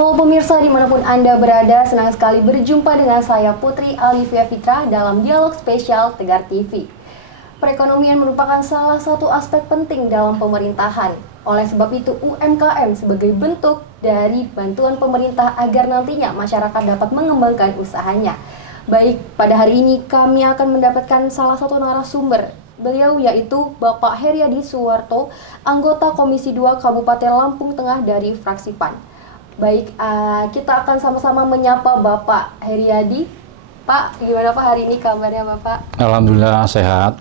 Halo pemirsa dimanapun Anda berada, senang sekali berjumpa dengan saya Putri Alivia Fitra dalam dialog spesial Tegar TV. Perekonomian merupakan salah satu aspek penting dalam pemerintahan. Oleh sebab itu UMKM sebagai bentuk dari bantuan pemerintah agar nantinya masyarakat dapat mengembangkan usahanya. Baik, pada hari ini kami akan mendapatkan salah satu narasumber. Beliau yaitu Bapak Heriadi Suwarto, anggota Komisi 2 Kabupaten Lampung Tengah dari fraksi PAN. Baik, kita akan sama-sama menyapa Bapak Heriadi. Pak, gimana Pak hari ini kabarnya Bapak? Alhamdulillah sehat.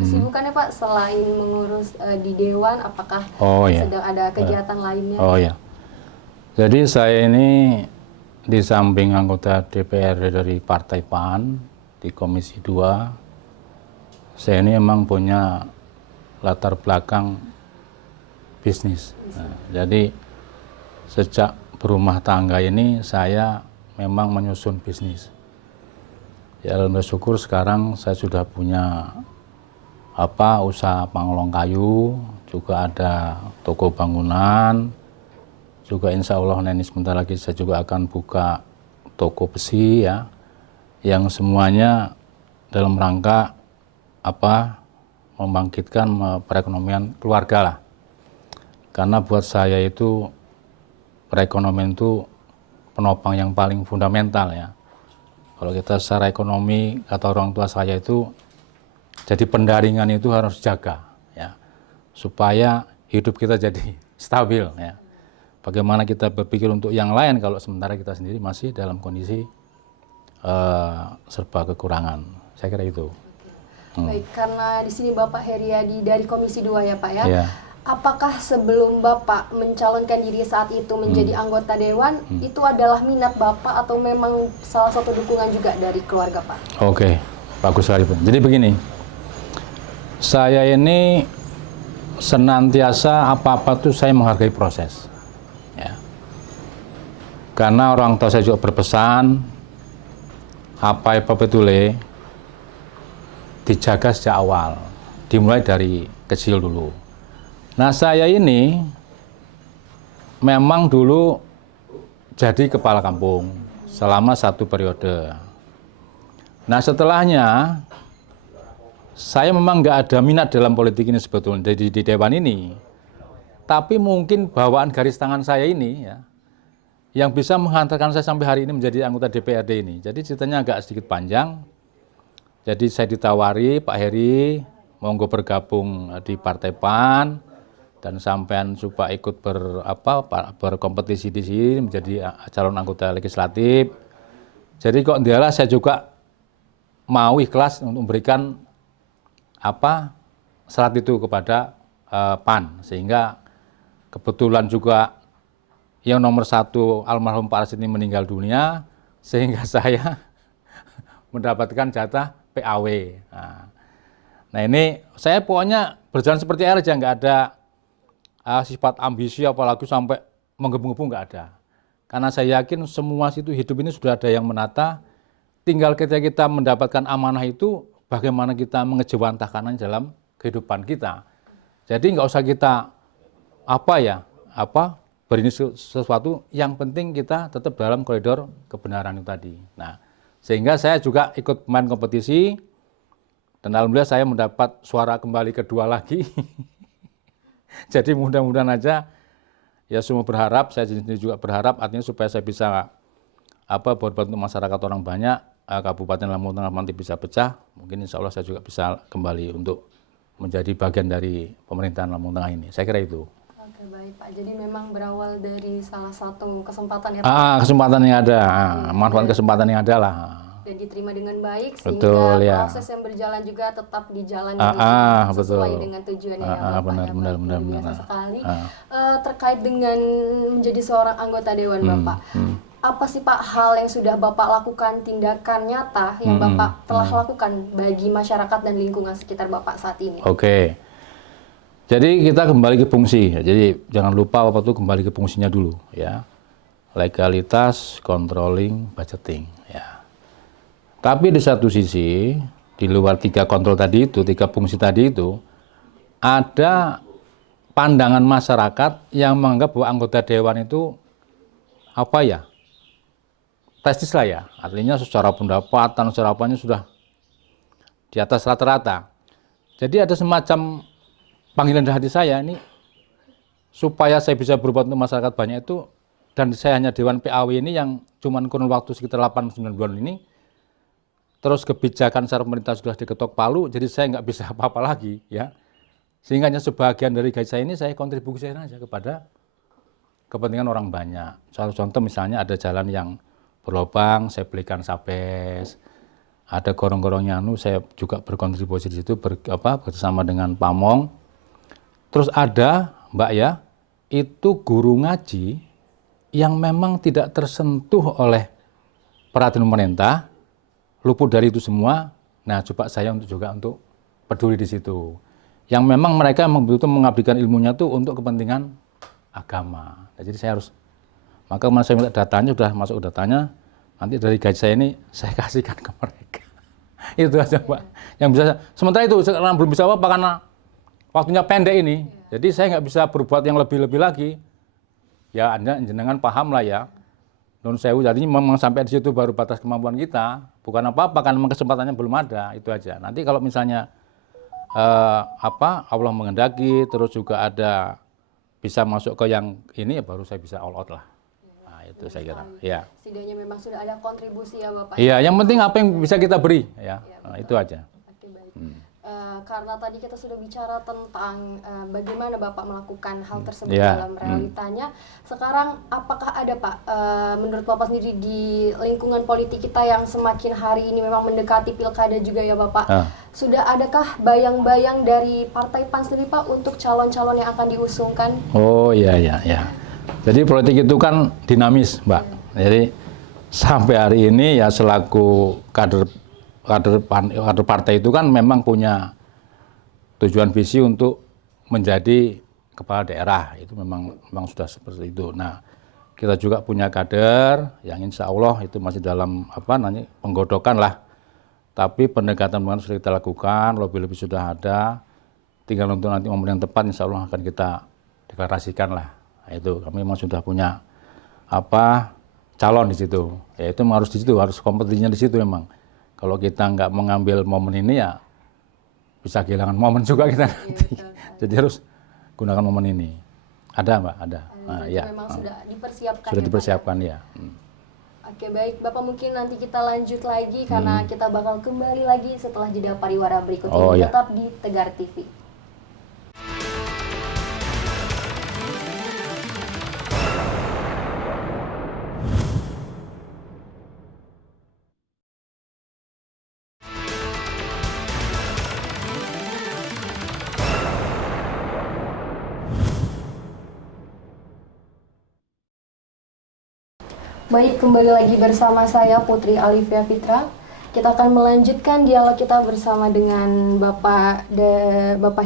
Kesibukannya Pak selain mengurus di Dewan, apakah sedang ada kegiatan lainnya? Oh ya, jadi saya ini di samping anggota DPR dari Partai PAN di Komisi 2, saya ini emang punya latar belakang bisnis. Nah, jadi sejak berumah tangga ini saya memang menyusun bisnis. Ya, alhamdulillah syukur sekarang saya sudah punya usaha panglong kayu, juga ada toko bangunan, juga insya Allah nanti sebentar lagi saya juga akan buka toko besi ya, yang semuanya dalam rangka membangkitkan perekonomian keluarga lah. Karena buat saya itu perekonomian itu penopang yang paling fundamental ya. Kalau kita secara ekonomi, kata orang tua saya itu, jadi pendaringan itu harus jaga ya, supaya hidup kita jadi stabil ya. Bagaimana kita berpikir untuk yang lain kalau sementara kita sendiri masih dalam kondisi serba kekurangan. Saya kira itu. Baik, karena di sini Bapak Heriadi dari Komisi 2 ya Pak ya. Ya. Apakah sebelum Bapak mencalonkan diri saat itu menjadi anggota Dewan, itu adalah minat Bapak atau memang salah satu dukungan juga dari keluarga Pak? Oke, bagus sekali Pun. Jadi begini, saya ini senantiasa apa-apa tuh saya menghargai proses. Ya. Karena orang tua saya juga berpesan, apa-apa betulnya dijaga sejak awal, dimulai dari kecil dulu. Nah saya ini memang dulu jadi kepala kampung selama 1 periode. Nah setelahnya saya memang nggak ada minat dalam politik ini sebetulnya di Dewan ini. Tapi mungkin bawaan garis tangan saya ini ya, yang bisa menghantarkan saya sampai hari ini menjadi anggota DPRD ini. Jadi ceritanya agak sedikit panjang. Jadi saya ditawari Pak Heri, monggo bergabung di Partai PAN. Dan sampean coba ikut berkompetisi di sini menjadi calon anggota legislatif. Jadi kok ndialah saya juga mau ikhlas untuk memberikan syarat itu kepada PAN, sehingga kebetulan juga yang nomor 1 almarhum Pak Rasid ini meninggal dunia, sehingga saya mendapatkan jatah PAW. Nah ini saya pokoknya berjalan seperti air aja, nggak ada sifat ambisi apalagi sampai menggebu-gebu, nggak ada. Karena saya yakin semua situ hidup ini sudah ada yang menata, tinggal ketika kita mendapatkan amanah itu bagaimana kita mengejawantahkannya dalam kehidupan kita. Jadi nggak usah kita berini sesuatu, yang penting kita tetap dalam koridor kebenaran itu tadi. Nah sehingga saya juga ikut main kompetisi dan alhamdulillah saya mendapat suara kembali kedua lagi. Jadi mudah-mudahan aja ya, semua berharap, saya sendiri juga berharap artinya supaya saya bisa berbantu masyarakat orang banyak, Kabupaten Lampung Tengah nanti bisa pecah, mungkin insya Allah saya juga bisa kembali untuk menjadi bagian dari pemerintahan Lampung Tengah ini. Saya kira itu. Oke baik Pak, jadi memang berawal dari salah satu kesempatan ya Pak? Kesempatan yang ada, manfaat kesempatan yang ada lah. Dan diterima dengan baik, Betul, sehingga ya. proses yang berjalan juga tetap dijalani sesuai betul. dengan tujuannya ya Bapak. Benar. Biasa sekali. Terkait dengan menjadi seorang anggota Dewan Bapak, apa sih Pak hal yang sudah Bapak lakukan, tindakan nyata yang Bapak telah lakukan bagi masyarakat dan lingkungan sekitar Bapak saat ini? Oke. Jadi kita kembali ke fungsi. Jadi jangan lupa itu kembali ke fungsinya dulu ya. Legalitas, controlling, budgeting ya. Tapi di satu sisi, di luar 3 kontrol tadi itu, 3 fungsi tadi itu, ada pandangan masyarakat yang menganggap bahwa anggota dewan itu apa ya, testis lah ya, artinya secara pendapatan, secara apanya sudah di atas rata-rata. Jadi ada semacam panggilan dari hati saya ini, supaya saya bisa berbuat untuk masyarakat banyak itu, dan saya hanya Dewan PAW ini yang cuman kurun waktu sekitar 8-9 bulan ini, terus kebijakan secara pemerintah sudah diketok palu, jadi saya nggak bisa apa-apa lagi ya. Sehingga hanya sebagian dari gaji saya ini saya kontribusikan aja kepada kepentingan orang banyak. Satu contoh misalnya ada jalan yang berlubang, saya belikan sabes. Ada gorong-gorongnya saya juga berkontribusi di situ bersama dengan Pamong. Terus ada, Mbak ya, itu guru ngaji yang memang tidak tersentuh oleh perhatian pemerintah, luput dari itu semua. Nah, coba saya juga untuk peduli di situ. Yang memang mereka betul-betul mengabdikan ilmunya tuh untuk kepentingan agama. Nah, jadi saya harus, maka kemarin saya minta datanya, sudah masuk datanya, nanti dari gaji saya ini saya kasihkan ke mereka. Itu aja Pak. Yang bisa, sementara itu sekarang belum bisa apa karena waktunya pendek ini. Jadi saya nggak bisa berbuat yang lebih-lebih lagi. Ya Anda jenengan paham lah ya. Nun sewu, jadi memang sampai di situ baru batas kemampuan kita. Bukan apa-apa, kan memang kesempatannya belum ada, itu aja. Nanti kalau misalnya Allah menghendaki, terus juga ada bisa masuk ke yang ini, ya baru saya bisa all out lah. Nah, itu saya kira. Ya. Setidaknya memang sudah ada kontribusi ya Bapak. Iya, yang penting apa yang bisa kita beri, ya. Nah, itu aja. Oke, baik. Karena tadi kita sudah bicara tentang bagaimana Bapak melakukan hal tersebut dalam realitanya. Sekarang apakah ada Pak, menurut Bapak sendiri di lingkungan politik kita yang semakin hari ini memang mendekati pilkada juga ya Bapak, sudah adakah bayang-bayang dari Partai PAN sendiri Pak untuk calon-calon yang akan diusungkan? Oh iya. Jadi politik itu kan dinamis Mbak. Jadi sampai hari ini ya selaku kader partai itu kan memang punya tujuan visi untuk menjadi kepala daerah, itu memang sudah seperti itu. Nah, kita juga punya kader yang insya Allah itu masih dalam penggodokan lah. Tapi pendekatan sudah kita lakukan, lebih-lebih sudah ada. Tinggal untuk nanti momen yang tepat insya Allah akan kita deklarasikan lah. Nah, itu kami memang sudah punya calon di situ. Ya itu harus di situ, harus kompetisinya di situ memang. Kalau kita nggak mengambil momen ini ya bisa kehilangan momen juga kita nanti. Jadi harus gunakan momen ini. Ada Mbak, ada. Nah, ya. Memang sudah dipersiapkan. Sudah dipersiapkan ya. Oke baik, Bapak mungkin nanti kita lanjut lagi karena kita bakal kembali lagi setelah jeda pariwara berikut ini. Tetap di Tegar TV. Baik, kembali lagi bersama saya Putri Alivia Fitra. Kita akan melanjutkan dialog kita bersama dengan Bapak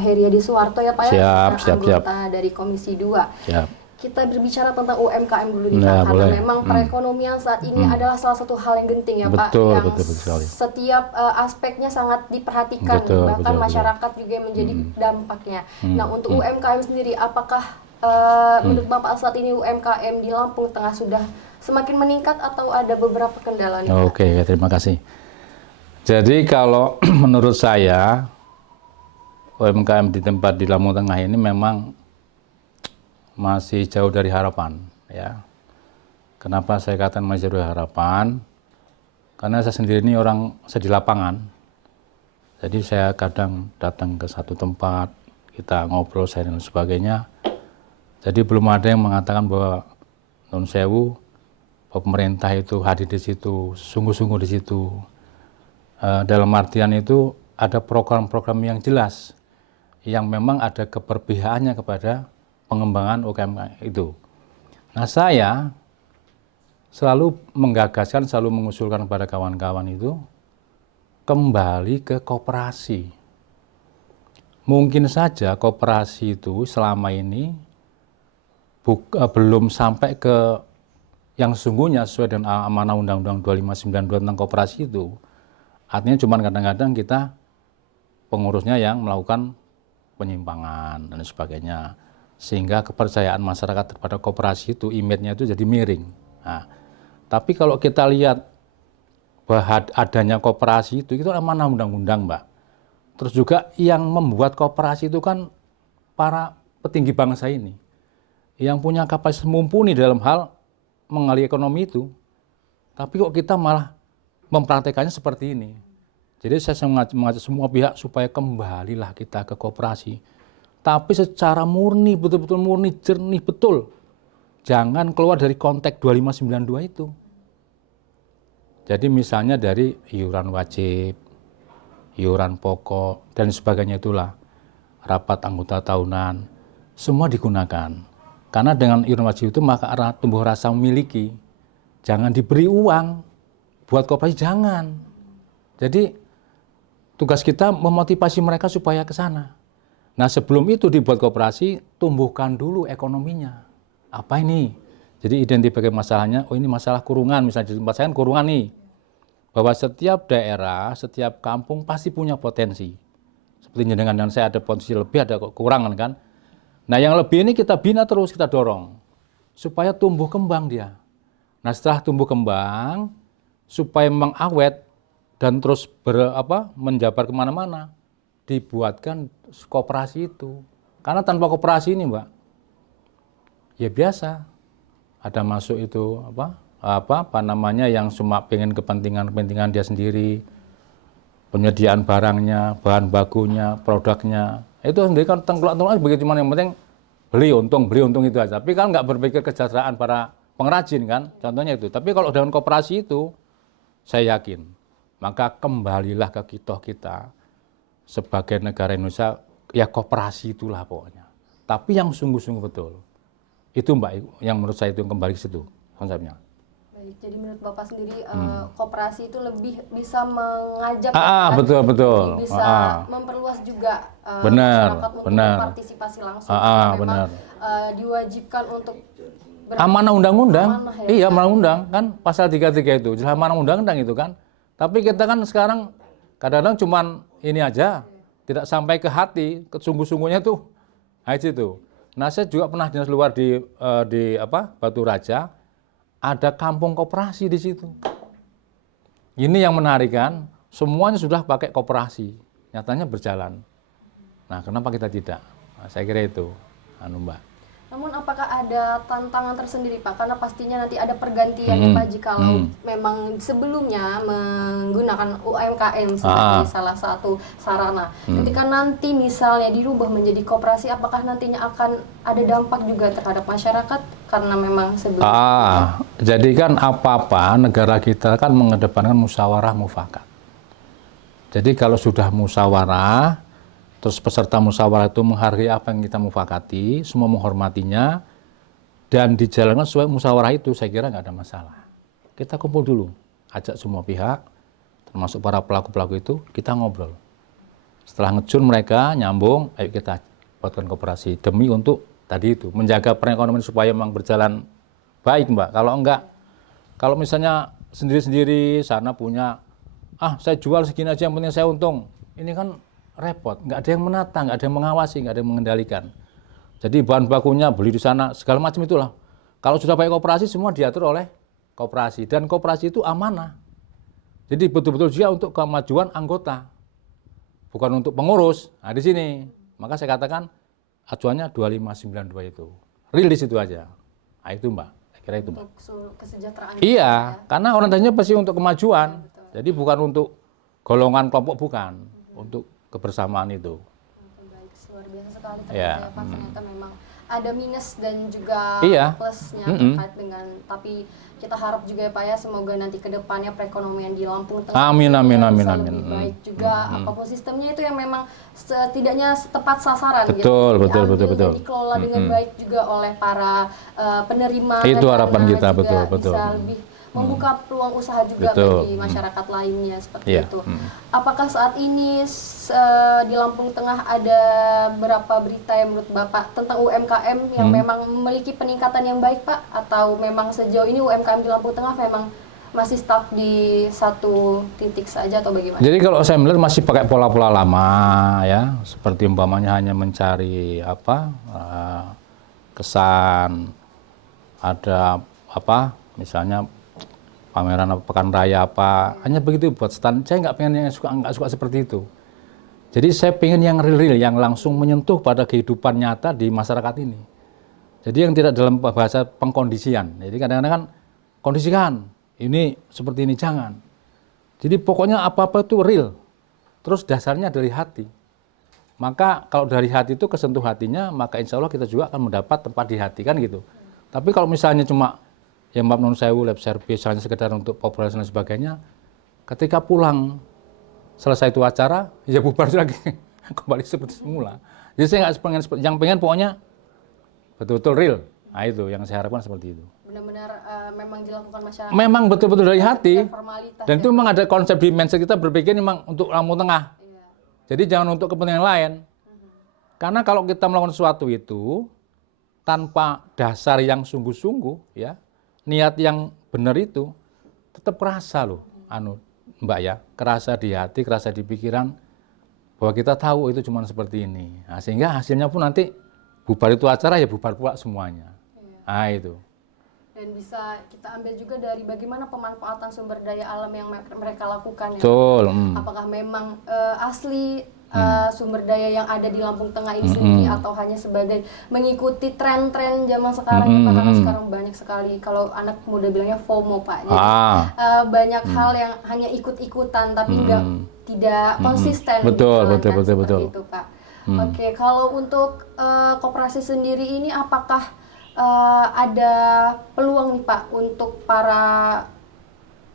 Heriadi Suwarto ya Pak, anggota dari Komisi 2. Siap. Kita berbicara tentang UMKM dulu nih Pak, karena memang perekonomian saat ini adalah salah satu hal yang genting ya Pak, yang setiap aspeknya sangat diperhatikan, bahkan masyarakat juga menjadi dampaknya. Nah untuk UMKM sendiri, apakah menurut Bapak saat ini UMKM di Lampung Tengah sudah semakin meningkat atau ada beberapa kendala nih? Oke, terima kasih. Jadi kalau menurut saya UMKM di tempat di Lampung Tengah ini memang masih jauh dari harapan ya. Kenapa saya katakan masih jauh dari harapan? Karena saya sendiri ini saya di lapangan. Jadi saya kadang datang ke satu tempat, kita ngobrol saya dan sebagainya. Jadi belum ada yang mengatakan bahwa Nun Sewu, pemerintah itu hadir di situ, sungguh-sungguh di situ. Dalam artian itu ada program-program yang jelas, yang memang ada keberpihakannya kepada pengembangan UMKM itu. Nah saya selalu menggagaskan, selalu mengusulkan kepada kawan-kawan itu kembali ke koperasi. Mungkin saja koperasi itu selama ini belum sampai ke yang sesungguhnya sesuai dengan amanah Undang-Undang 2592 tentang koperasi itu. Artinya cuma kadang-kadang kita pengurusnya yang melakukan penyimpangan dan sebagainya. Sehingga kepercayaan masyarakat terhadap koperasi itu, image-nya itu jadi miring. Nah, tapi kalau kita lihat bahwa adanya koperasi itu amanah undang-undang, Mbak. Terus juga yang membuat koperasi itu kan para petinggi bangsa ini, yang punya kapasitas mumpuni dalam hal mengali ekonomi itu. Tapi kok kita malah mempraktekannya seperti ini. Jadi saya mengajak semua pihak supaya kembalilah kita ke koperasi. Tapi secara murni, betul-betul murni, jernih, betul. Jangan keluar dari konteks 2592 itu. Jadi misalnya dari iuran wajib, iuran pokok, dan sebagainya itulah. Rapat anggota tahunan, semua digunakan. Karena dengan iuran wajib itu maka tumbuh rasa memiliki. Jangan diberi uang buat koperasi, jangan. Jadi tugas kita memotivasi mereka supaya ke sana. Nah sebelum itu dibuat koperasi, tumbuhkan dulu ekonominya. Apa ini? Jadi identifikasi masalahnya, oh ini masalah kurungan, misalnya di tempat saya kan kurungan nih. Bahwa setiap daerah, setiap kampung pasti punya potensi. Seperti dengan saya ada potensi lebih, ada kekurangan kan. Nah yang lebih ini kita bina terus, kita dorong. Supaya tumbuh kembang dia. Nah setelah tumbuh kembang, supaya memang awet, dan terus menjabar kemana-mana, dibuatkan koperasi itu. Karena tanpa koperasi ini, Mbak, ya biasa. Ada masuk itu yang cuma pengen kepentingan dia sendiri, penyediaan barangnya, bahan bakunya, produknya. Itu sendiri kan tengkulak-tengkulak begitu, cuma yang penting beli untung itu aja. Tapi kan nggak berpikir kesejahteraan para pengrajin kan, contohnya itu. Tapi kalau dengan koperasi itu, saya yakin, maka kembalilah ke kita sebagai negara Indonesia, ya koperasi itulah pokoknya. Tapi yang sungguh-sungguh betul. Itu Mbak, yang menurut saya itu kembali ke situ konsepnya. Baik, jadi menurut Bapak sendiri koperasi itu lebih bisa mengajak betul. Bisa memperluas juga Benar, masyarakat untuk benar. berpartisipasi langsung. Benar. Diwajibkan untuk amanah undang-undang. Amanah, ya. Iya, amanah undang kan pasal 33 itu, jelas amanah undang-undang itu kan. Tapi kita kan sekarang kadang-kadang cuman ini aja, tidak sampai ke hati, ke sungguh-sungguhnya tuh. Nah, itu. Nah, saya juga pernah dinas luar di Batu Raja, ada kampung koperasi di situ. Ini yang menarik kan, semuanya sudah pakai koperasi, nyatanya berjalan. Nah, kenapa kita tidak? Nah, saya kira itu, Mbak. Namun apakah ada tantangan tersendiri Pak? Karena pastinya nanti ada pergantian ya Pak jikalau memang sebelumnya menggunakan UMKM sebagai salah satu sarana. Ketika nanti misalnya dirubah menjadi koperasi, apakah nantinya akan ada dampak juga terhadap masyarakat? Karena memang sebelumnya. Jadi kan apa-apa negara kita kan mengedepankan musyawarah mufakat. Jadi kalau sudah musyawarah, terus peserta musyawarah itu menghargai apa yang kita mufakati, semua menghormatinya, dan dijalankan sesuai musyawarah itu, saya kira nggak ada masalah. Kita kumpul dulu, ajak semua pihak, termasuk para pelaku-pelaku itu, kita ngobrol. Setelah ngejun mereka, nyambung, ayo kita buatkan koperasi, demi untuk tadi itu, menjaga perekonomian supaya memang berjalan baik, Mbak. Kalau enggak, kalau misalnya sendiri-sendiri, sana punya, saya jual segini aja, yang penting saya untung. Ini kan repot, nggak ada yang menata, nggak ada yang mengawasi, nggak ada yang mengendalikan. Jadi bahan bakunya beli di sana, segala macam itulah. Kalau sudah pakai koperasi, semua diatur oleh koperasi. Dan koperasi itu amanah. Jadi betul-betul juga untuk kemajuan anggota. Bukan untuk pengurus. Nah di sini, maka saya katakan acuannya 2592 itu. Rilis itu aja. Nah itu Mbak, saya kira itu Mbak. Untuk kesejahteraan. Iya, karena orientasinya pasti untuk kemajuan. Jadi bukan untuk golongan kelompok, bukan. Untuk kebersamaan itu. Baik, luar biasa sekali ternyata ya Pak. Ternyata memang ada minus dan juga plusnya terkait dengan, tapi kita harap juga ya Pak ya, semoga nanti ke depannya perekonomian di Lampung Tengah amin bisa lebih baik juga, apapun sistemnya itu yang memang setidaknya tepat sasaran betul. Dan dikelola dengan baik juga oleh para penerima. Itu harapan kita, juga betul. Bisa lebih membuka peluang usaha juga bagi masyarakat lainnya seperti itu. Apakah saat ini di Lampung Tengah ada berapa berita yang menurut Bapak tentang UMKM yang memang memiliki peningkatan yang baik Pak? Atau memang sejauh ini UMKM di Lampung Tengah memang masih stuck di satu titik saja atau bagaimana? Jadi kalau saya melihat masih pakai pola-pola lama ya, seperti umpamanya hanya mencari kesan, ada misalnya pameran apa, pekan raya apa, hanya begitu buat stand. Saya nggak pengen yang nggak suka seperti itu. Jadi saya pengen yang real-real, yang langsung menyentuh pada kehidupan nyata di masyarakat ini. Jadi yang tidak dalam bahasa pengkondisian. Jadi kadang-kadang kan kondisikan, ini seperti ini, jangan. Jadi pokoknya apa-apa itu real. Terus dasarnya dari hati. Maka kalau dari hati itu kesentuh hatinya, maka insya Allah kita juga akan mendapat tempat di hati, kan gitu. Tapi kalau misalnya cuma ya maaf non sewu, lip service, hanya sekedar untuk populasi dan sebagainya, ketika pulang selesai itu acara, ya bubar lagi, kembali seperti semula. Jadi saya nggak pengen, yang pengen pokoknya betul-betul real. Nah itu yang saya harapkan seperti itu. Benar-benar memang dilakukan masyarakat. Memang betul-betul dari hati. Dan itu ya. memang ada konsep di mindset kita berpikir memang untuk Lampung Tengah. Iya. Jadi jangan untuk kepentingan lain. Karena kalau kita melakukan sesuatu itu tanpa dasar yang sungguh-sungguh, ya, niat yang benar itu tetap kerasa loh, Mbak ya, kerasa di hati, kerasa di pikiran bahwa kita tahu itu cuma seperti ini. Nah, sehingga hasilnya pun nanti bubar itu acara ya bubar pula semuanya. Nah itu. Dan bisa kita ambil juga dari bagaimana pemanfaatan sumber daya alam yang mereka lakukan. Betul. Ya. Apakah memang asli sumber daya yang ada di Lampung Tengah ini sendiri atau hanya sebagai mengikuti tren-tren zaman sekarang ya, karena sekarang banyak sekali, kalau anak muda bilangnya FOMO Pak. Jadi banyak hal yang hanya ikut-ikutan tapi tidak konsisten. Betul. Itu Pak. Oke, kalau untuk koperasi sendiri ini apakah ada peluang nih Pak untuk para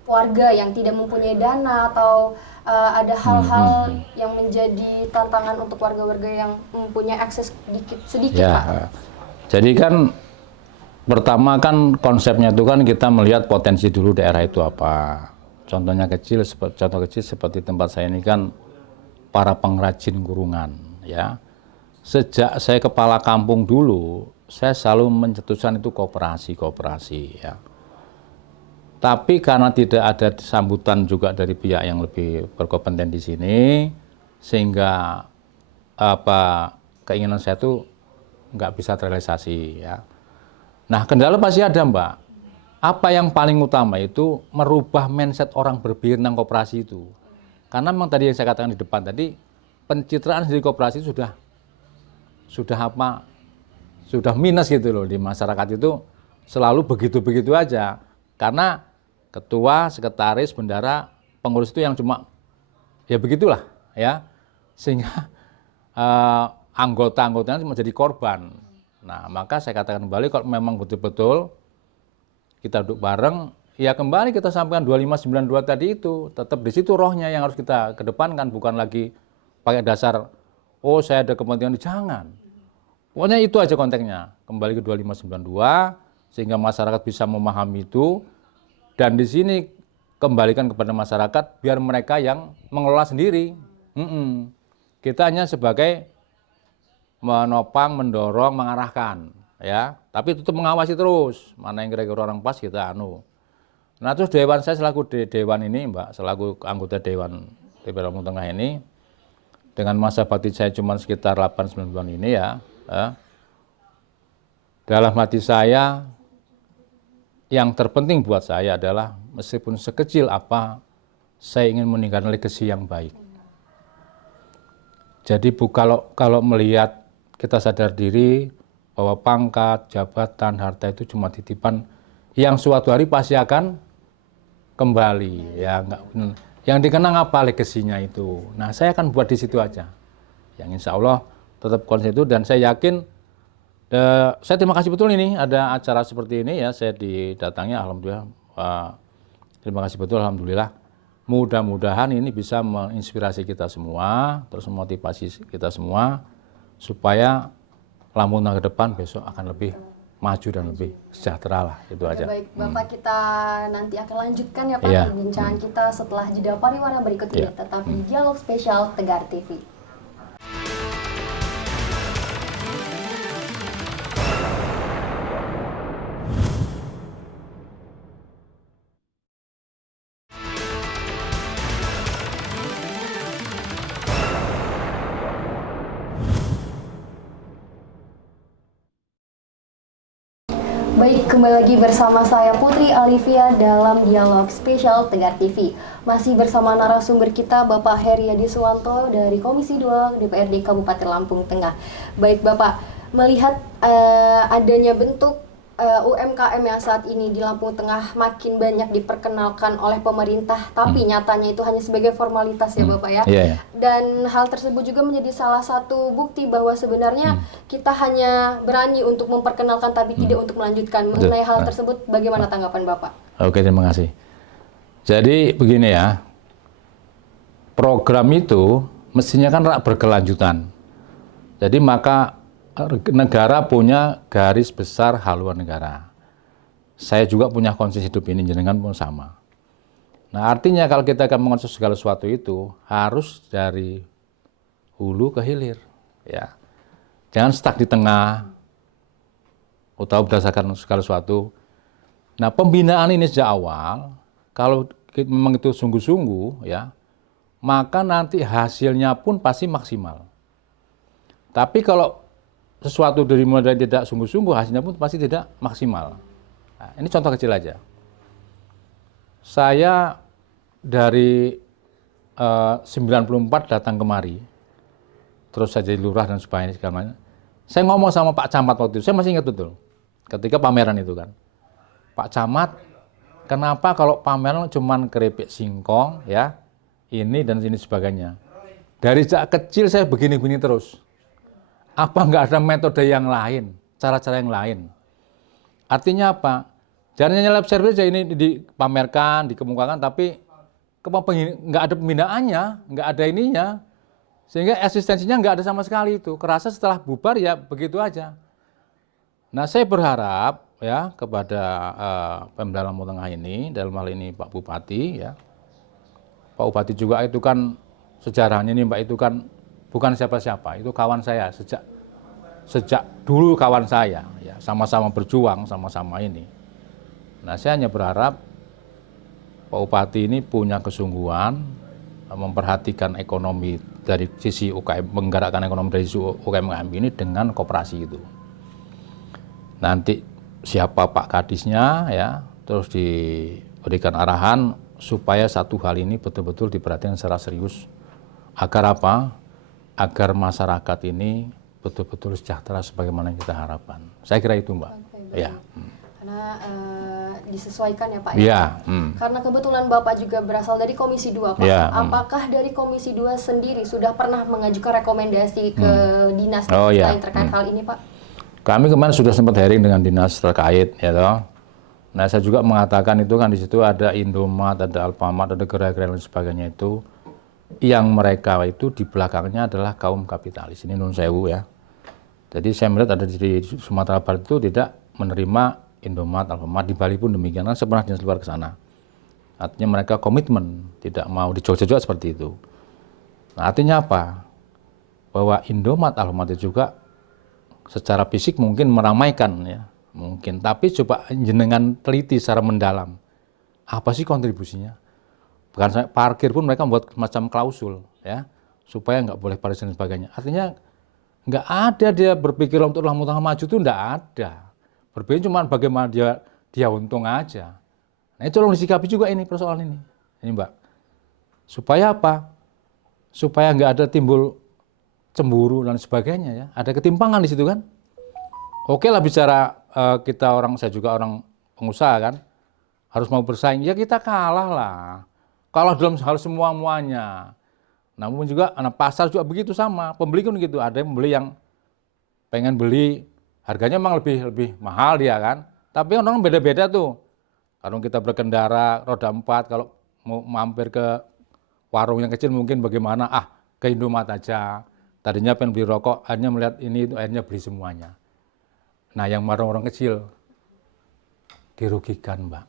warga yang tidak mempunyai dana atau ada hal-hal yang menjadi tantangan untuk warga-warga yang mempunyai akses sedikit ya, Pak? Jadi kan pertama kan konsepnya itu kan kita melihat potensi dulu daerah itu apa. Contoh kecil seperti tempat saya ini kan para pengrajin kurungan, ya. Sejak saya kepala kampung dulu, saya selalu mencetuskan itu kooperasi, ya. Tapi karena tidak ada sambutan juga dari pihak yang lebih berkompeten di sini, sehingga keinginan saya itu nggak bisa terrealisasi, ya. Nah, kendala pasti ada, Mbak. Apa yang paling utama itu merubah mindset orang berpikir tentang koperasi itu. Karena memang tadi yang saya katakan di depan tadi, pencitraan dari koperasi sudah minus gitu loh di masyarakat, itu selalu begitu-begitu aja. Karena ketua, sekretaris, bendara, pengurus itu yang cuma ya begitulah, ya. Sehingga anggota-anggotanya cuma jadi korban. Nah, maka saya katakan kembali, kalau memang betul-betul kita duduk bareng, ya kembali kita sampaikan 2592 tadi itu, tetap di situ rohnya yang harus kita kedepankan, bukan lagi pakai dasar oh saya ada kepentingan, jangan. Pokoknya itu aja konteksnya, kembali ke 2592 sehingga masyarakat bisa memahami itu, dan di sini kembalikan kepada masyarakat biar mereka yang mengelola sendiri. Kita hanya sebagai menopang, mendorong, mengarahkan, ya. Tapi tetap mengawasi terus, mana yang kira-kira orang pas kita Nah, terus dewan saya selaku dewan ini, Mbak, selaku anggota dewan DPR Lampung Tengah ini, dengan masa bakti saya cuma sekitar 8-9 bulan ini, ya. Dalam hati saya, yang terpenting buat saya adalah meskipun sekecil apa, saya ingin meninggalkan legasi yang baik. Jadi kalau melihat kita sadar diri bahwa pangkat, jabatan, harta itu cuma titipan yang suatu hari pasti akan kembali, ya. Yang dikenang apa legasinya itu. Nah, saya akan buat di situ aja. Yang insya Allah tetap konsep itu, dan saya yakin. Saya terima kasih betul ini ada acara seperti ini, ya. Saya didatangi, alhamdulillah. Terima kasih betul, alhamdulillah. Mudah-mudahan ini bisa menginspirasi kita semua, terus memotivasi kita semua, supaya Lampung Tengah ke depan besok akan lebih maju dan lebih sejahtera lah, itu aja. Baik, Bapak, kita nanti akan lanjutkan ya Pak perbincangan kita setelah jeda pariwara berikut ini, tetap di Dialog Spesial Tegar TV. Baik, kembali lagi bersama saya Putri Alivia dalam Dialog Spesial Tegar TV. Masih bersama narasumber kita Bapak Heriadi Suwanto dari Komisi 2 DPRD Kabupaten Lampung Tengah. Baik Bapak, melihat adanya bentuk UMKM yang saat ini di Lampung Tengah makin banyak diperkenalkan oleh pemerintah, tapi nyatanya itu hanya sebagai formalitas ya Bapak ya. Yeah. Dan hal tersebut juga menjadi salah satu bukti bahwa sebenarnya kita hanya berani untuk memperkenalkan tapi tidak untuk melanjutkan. Mengenai hal tersebut, bagaimana tanggapan Bapak? Oke, terima kasih. Jadi begini ya, program itu mestinya kan berkelanjutan. Jadi maka negara punya garis besar haluan negara. Saya juga punya konsep hidup ini, jenengan pun sama. Nah artinya kalau kita akan mengonsumsi segala sesuatu itu harus dari hulu ke hilir. Ya. Jangan stuck di tengah, atau berdasarkan segala sesuatu. Nah pembinaan ini sejak awal, kalau memang itu sungguh-sungguh, ya, maka nanti hasilnya pun pasti maksimal. Tapi kalau sesuatu dari mulai tidak sungguh-sungguh, hasilnya pun pasti tidak maksimal. Nah, ini contoh kecil aja. Saya dari 94 datang kemari, terus saya jadi lurah dan sebagainya. Saya ngomong sama Pak Camat waktu itu, saya masih ingat betul, ketika pameran itu kan. Pak Camat, kenapa kalau pameran cuman keripik singkong, ya, ini dan ini sebagainya. Dari sejak kecil saya begini-begini terus. Apa nggak ada metode yang lain, cara-cara yang lain? Artinya apa? Jangan hanya lab service ini dipamerkan, dikemukakan, tapi nggak ada pembinaannya, nggak ada ininya, sehingga eksistensinya nggak ada sama sekali itu. Kerasa setelah bubar ya begitu aja. Nah saya berharap ya kepada Pemda Lampung Tengah ini, dalam hal ini Pak Bupati, ya, Pak Bupati juga itu kan sejarahnya ini Mbak itu kan bukan siapa-siapa, itu kawan saya sejak dulu kawan saya, ya, sama-sama berjuang, sama-sama ini. Nah, saya hanya berharap Pak Bupati ini punya kesungguhan memperhatikan ekonomi dari sisi UKM, menggerakkan ekonomi dari sisi UKM ini dengan koperasi itu. Nanti siapa Pak Kadisnya, ya, terus diberikan arahan supaya satu hal ini betul-betul diperhatikan secara serius. Agar apa? Agar masyarakat ini betul-betul sejahtera sebagaimana yang kita harapkan. Saya kira itu Mbak. Oke, Ya. Karena disesuaikan ya Pak Ya. ya. Karena kebetulan Bapak juga berasal dari Komisi 2 Pak. Ya. Apakah dari Komisi 2 sendiri sudah pernah mengajukan rekomendasi ke dinas lain terkait hal ini Pak? Kami kemarin sudah sempat hearing dengan dinas terkait, ya toh. Nah saya juga mengatakan itu kan di situ ada Indomaret, ada Alfamart, ada gerai-gerai dan sebagainya itu. Yang mereka itu di belakangnya adalah kaum kapitalis, ini Nun Sewu ya. Jadi saya melihat ada di Sumatera Barat itu tidak menerima Indomaret, Alfamart, di Bali pun demikian, kan saya pernah dinas luar ke sana. Artinya mereka komitmen, tidak mau di Jogja juga seperti itu. Nah artinya apa? Bahwa Indomaret, Alfamart itu juga secara fisik mungkin meramaikan ya, mungkin. Tapi coba jenengan teliti secara mendalam, apa sih kontribusinya? Bukan sampai parkir pun mereka membuat macam klausul ya supaya nggak boleh parkir dan sebagainya. Artinya nggak ada dia berpikir untuk Lampung Tengah maju itu nggak ada. Berpikir cuma bagaimana dia untung aja. Nah itu tolong disikapi juga ini persoalan ini Mbak. Supaya apa? Supaya nggak ada timbul cemburu dan sebagainya ya. Ada ketimpangan di situ kan. Oke lah bicara kita saya juga orang pengusaha kan harus mau bersaing ya kita kalah lah. Kalah dalam hal semuanya. Namun juga anak pasar juga begitu sama. Pembeli pun gitu. Ada yang pembeli yang pengen beli harganya memang lebih mahal dia kan. Tapi orang beda-beda tuh. Kalau kita berkendara roda 4 kalau mau mampir ke warung yang kecil mungkin bagaimana? Ke Indomaret aja. Tadinya pengen beli rokok, akhirnya melihat ini itu akhirnya beli semuanya. Nah, yang warung-warung kecil dirugikan, Mbak.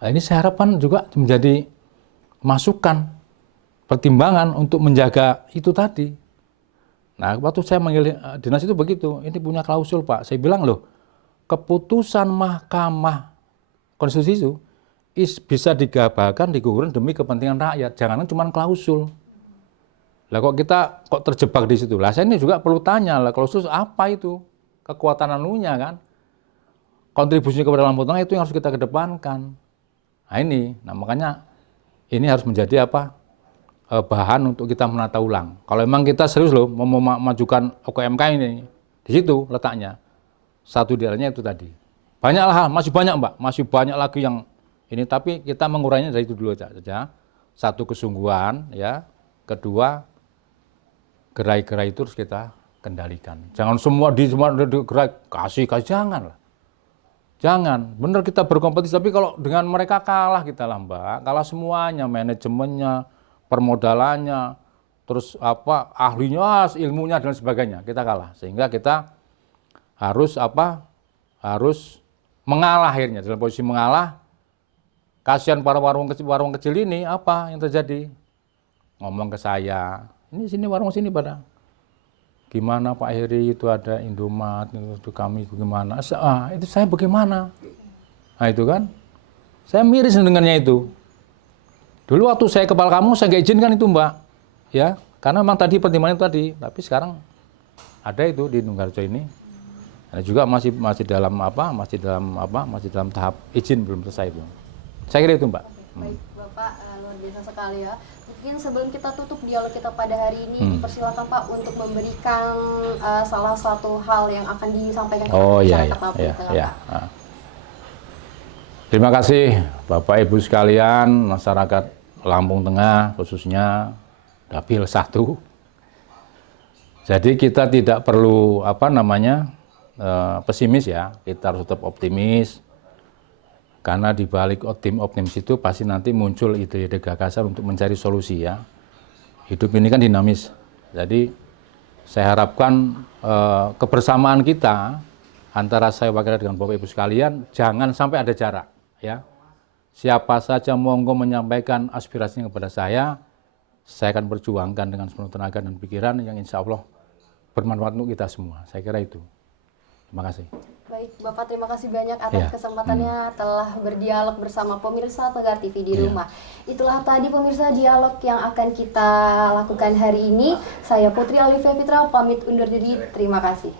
Nah, ini saya harapkan juga menjadi masukan, pertimbangan untuk menjaga itu tadi. Nah, waktu saya manggil dinas itu begitu, ini punya klausul Pak. Saya bilang loh, keputusan Mahkamah Konstitusi itu bisa digabahkan, digugurkan demi kepentingan rakyat. Jangan cuma klausul. Lah kok kita terjebak di situ? Lah saya ini juga perlu tanya, lah klausul apa itu? Kekuatan anunya kan? kontribusi kepada Lampung Tengah itu yang harus kita kedepankan. Nah ini, makanya ini harus menjadi apa? Bahan untuk kita menata ulang. Kalau memang kita serius loh mau memajukan UKMK ini, di situ letaknya. Satu diantaranya itu tadi. Banyak hal, masih banyak Mbak, masih banyak lagi yang ini, tapi kita menguranginya dari itu dulu saja. Satu, kesungguhan, ya. Kedua, gerai-gerai itu harus kita kendalikan. Jangan semua gerai kasih jangan lah. Jangan, benar kita berkompetisi, tapi kalau dengan mereka kalah kita lah Mbak, kalah semuanya, manajemennya, permodalannya, terus apa ahlinya, ilmunya dan sebagainya, kita kalah. Sehingga kita harus apa? Harus mengalah akhirnya. Dalam posisi mengalah, kasihan para warung kecil ini apa yang terjadi? Ngomong ke saya, ini sini warung sini pada gimana Pak Heri, itu ada Indomaret, itu kami bagaimana? Itu saya bagaimana? Nah itu kan, saya miris dengannya itu. Dulu waktu saya kepala kamu, saya nggak izinkan itu Mbak, ya, karena memang tadi pertimbangan itu tadi. Tapi sekarang ada itu di Nunggarjo ini, dan juga masih dalam tahap izin belum selesai itu. Saya kira itu Mbak. Baik Bapak, luar biasa sekali ya. Mungkin sebelum kita tutup dialog kita pada hari ini, dipersilakan Pak untuk memberikan salah satu hal yang akan disampaikan kepada masyarakat Lampung Tengah. Terima kasih Bapak Ibu sekalian, masyarakat Lampung Tengah khususnya Dapil 1. Jadi kita tidak perlu pesimis ya, kita harus tetap optimis. Karena di balik optimis itu pasti nanti muncul ide-ide gagasan untuk mencari solusi ya. Hidup ini kan dinamis. Jadi saya harapkan kebersamaan kita antara saya wakil dengan Bapak Ibu sekalian jangan sampai ada jarak ya. Siapa saja monggo menyampaikan aspirasinya kepada saya akan perjuangkan dengan sepenuh tenaga dan pikiran yang insya Allah bermanfaat untuk kita semua. Saya kira itu. Terima kasih. Baik, Bapak terima kasih banyak atas kesempatannya telah berdialog bersama pemirsa Tegar TV di rumah. Itulah tadi pemirsa dialog yang akan kita lakukan hari ini. Saya Putri Alifia Fitra pamit undur diri. Terima kasih.